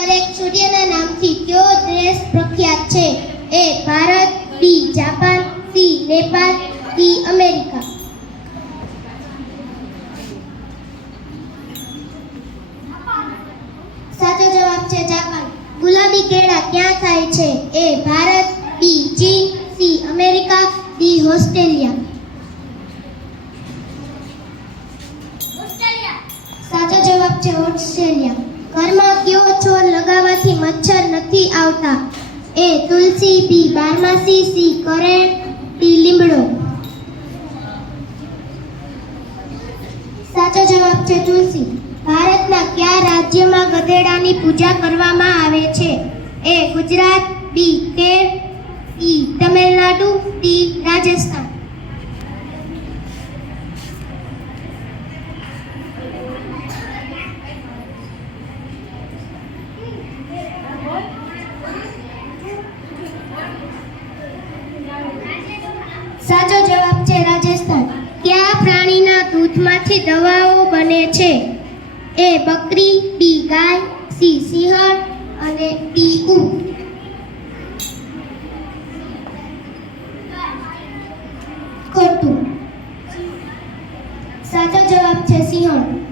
Correct. સૂર્યના નામથી કયો દેશ પ્રખ્યાત છે? A Bharat, B Japan, C Nepal, D America. સાચો જવાબ છે જાપાન. ગુલાબી કેળા ક્યાં થાય છે? એ ભારત, બી ચીન, સી અમેરિકા, ડી ઓસ્ટ્રેલિયા. સાચો જવાબ છે ઓસ્ટ્રેલિયા. ઘરમાં કયો છોડ લગાવવાથી મચ્છર નથી આવતા? એ તુલસી, બી બારમાસી, સી કરેણ, ડી લીમડો. સાચો જવાબ છે તુલસી. ભારતના કયા રાજ્યમાં ગધેડાની પૂજા કરવામાં આવે છે? એ ગુજરાત, બી કેરળ, સી તમિલનાડુ, ડી રાજસ્થાન. સાચો જવાબ છે રાજસ્થાન. કયા પ્રાણીના દૂધમાંથી દવાઓ બને છે? એ બકરી, બી ગાય, સી સિંહણ અને ડી ઊંટ. ખોટું. સાચો જવાબ છે સિંહણ.